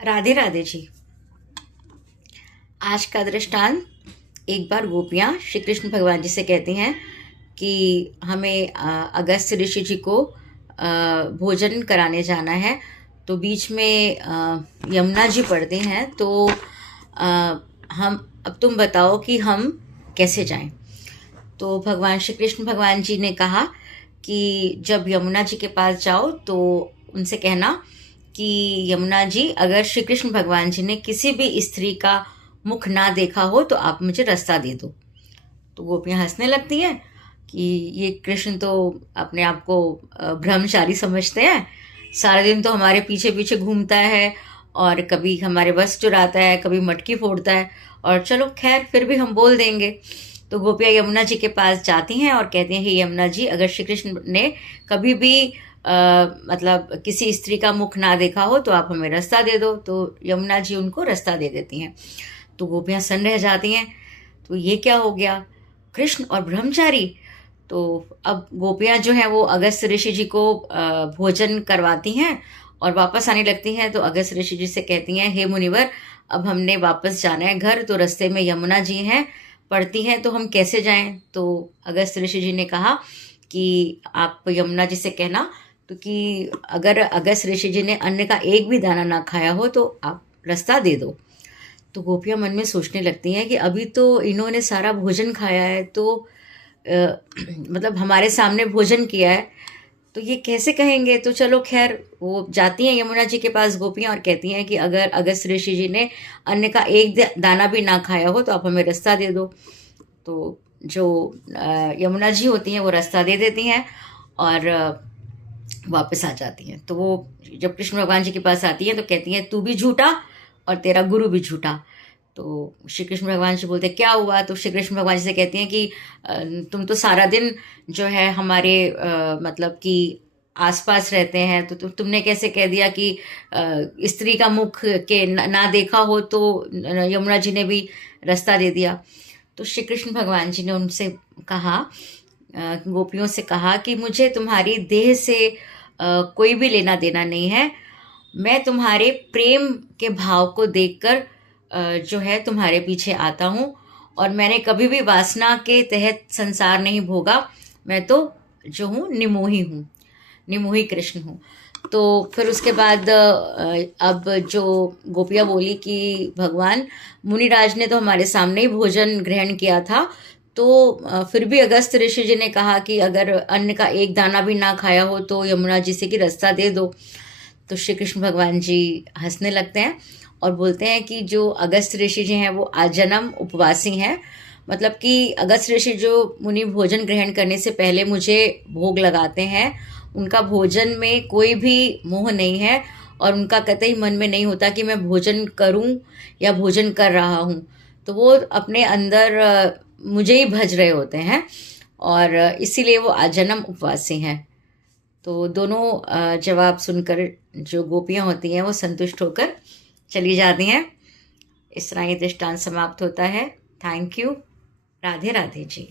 राधे राधे जी। आज का दृष्टांत, एक बार गोपियाँ श्री कृष्ण भगवान जी से कहती हैं कि हमें अगस्त्य ऋषि जी को भोजन कराने जाना है। तो बीच में यमुना जी पढ़ते हैं। तो हम अब तुम बताओ कि हम कैसे जाएं। तो भगवान श्री कृष्ण भगवान जी ने कहा कि जब यमुना जी के पास जाओ तो उनसे कहना कि यमुना जी, अगर श्री कृष्ण भगवान जी ने किसी भी स्त्री का मुख ना देखा हो तो आप मुझे रास्ता दे दो। तो गोपियाँ हंसने लगती हैं कि ये कृष्ण तो अपने आप को ब्रह्मचारी समझते हैं, सारा दिन तो हमारे पीछे पीछे घूमता है और कभी हमारे वस्त्र चुराता है, कभी मटकी फोड़ता है, और चलो खैर फिर भी हम बोल देंगे। तो गोपियाँ यमुना जी के पास जाती हैं और कहती हैं, हे यमुना जी, अगर श्री कृष्ण ने कभी भी मतलब किसी स्त्री का मुख ना देखा हो तो आप हमें रास्ता दे दो। तो यमुना जी उनको रास्ता दे देती हैं। तो गोपियाँ सन्न रह जाती हैं, तो ये क्या हो गया, कृष्ण और ब्रह्मचारी। तो अब गोपियाँ जो हैं वो अगस्त्य ऋषि जी को भोजन करवाती हैं और वापस आने लगती हैं। तो अगस्त्य ऋषि जी से कहती हैं, हे मुनिवर, अब हमने वापस जाना है घर, तो रास्ते में यमुना जी हैं, पड़ती हैं, तो हम कैसे जाएं। तो अगस्त्य ऋषि जी ने कहा कि आप यमुना जी से कहना तो कि अगर अगस्त्य ऋषि जी ने अन्न का एक भी दाना ना खाया हो तो आप रास्ता दे दो। तो गोपियाँ मन में सोचने लगती हैं कि अभी तो इन्होंने सारा भोजन खाया है, तो मतलब हमारे सामने भोजन किया है, तो ये कैसे कहेंगे। तो चलो खैर, वो जाती हैं यमुना जी के पास गोपियाँ और कहती हैं कि अगर अगस्त्य ऋषि जी ने अन्न का एक दाना भी ना खाया हो तो आप हमें रास्ता दे दो। तो जो यमुना जी होती हैं वो रास्ता दे देती हैं और वापस आ जाती हैं। तो वो जब कृष्ण भगवान जी के पास आती हैं तो कहती हैं, तू भी झूठा और तेरा गुरु भी झूठा। तो श्री कृष्ण भगवान जी बोलते, क्या हुआ। तो श्री कृष्ण भगवान जी से कहती हैं कि तुम तो सारा दिन जो है हमारे मतलब कि आसपास रहते हैं, तो तुमने कैसे कह दिया कि स्त्री का मुख के ना देखा हो, तो यमुना जी ने भी रास्ता दे दिया। तो श्री कृष्ण भगवान जी ने उनसे कहा, गोपियों से कहा कि मुझे तुम्हारी देह से कोई भी लेना देना नहीं है। मैं तुम्हारे प्रेम के भाव को देखकर जो है तुम्हारे पीछे आता हूँ, और मैंने कभी भी वासना के तहत संसार नहीं भोगा। मैं तो जो हूँ निमोही हूँ, निमोही कृष्ण हूँ। तो फिर उसके बाद अब जो गोपियाँ बोली कि भगवान, मुनिराज ने तो हमारे सामने ही भोजन ग्रहण किया था, तो फिर भी अगस्त्य ऋषि जी ने कहा कि अगर अन्न का एक दाना भी ना खाया हो तो यमुना जी से कि रास्ता दे दो। तो श्री कृष्ण भगवान जी हंसने लगते हैं और बोलते हैं कि जो अगस्त्य ऋषि जी हैं वो आजन्म उपवासी हैं। मतलब कि अगस्त्य ऋषि जो मुनि भोजन ग्रहण करने से पहले मुझे भोग लगाते हैं, उनका भोजन में कोई भी मोह नहीं है और उनका कतई मन में नहीं होता कि मैं भोजन करूं या भोजन कर रहा हूं। तो वो अपने अंदर मुझे ही भज रहे होते हैं और इसीलिए वो आजन्म उपवासी हैं। तो दोनों जवाब सुनकर जो गोपियाँ होती हैं वो संतुष्ट होकर चली जाती हैं। इस तरह ये दृष्टांत समाप्त होता है। Thank you. Radhe Radhe ji.